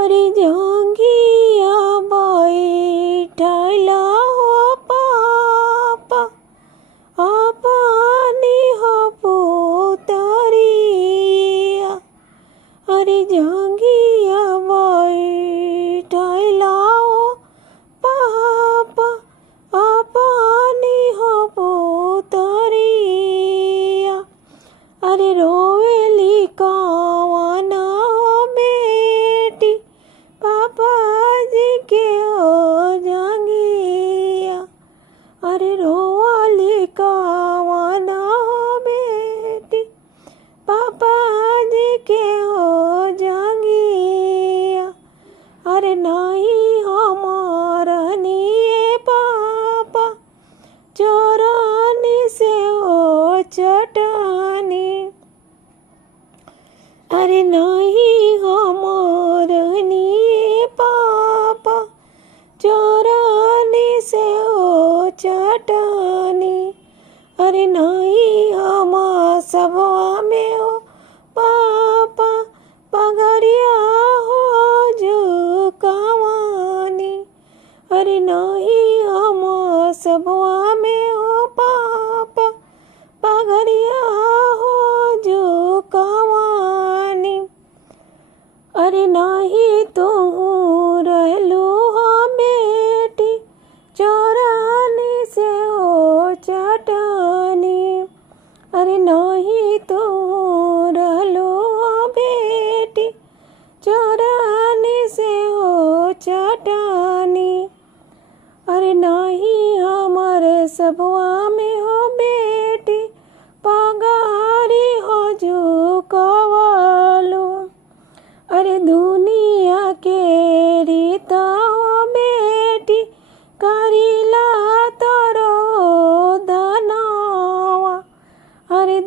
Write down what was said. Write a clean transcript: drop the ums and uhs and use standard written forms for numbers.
अरे जंगिया बैठला हो पापा अपनी हो पुतरिया। अरे जंगिया बैठला हो पापा अपनी हो पुतरिया। अरे रोवेली कौन हो बेटी पापा जी के हो जंगिया। अरे रोवाली कौन हो बेटी पापा जी के हो जंगिया। अरे नहीं हमारनी पापा चोरानी से हो चटानी। अरे नहीं हमारनी पापा चोरानी से हो चटानी। अरे नहीं हम सबवा में हो पापा पगड़िया हो झुकावानी। अरे नहीं हम सबवा में हो पापा पगड़िया हो झुकावानी। अरे नहीं तू रहलू हो बेटी चोरानी से हो चटानी। अरे नहीं तू रहलू हो बेटी चोरानी से हो चटानी। अरे नहीं हमारे सबवा में हो बेटी पगारी हो झुकावालो। अरे दुनिया के रीता हो बेटी करीला तोरो धनवा। अरे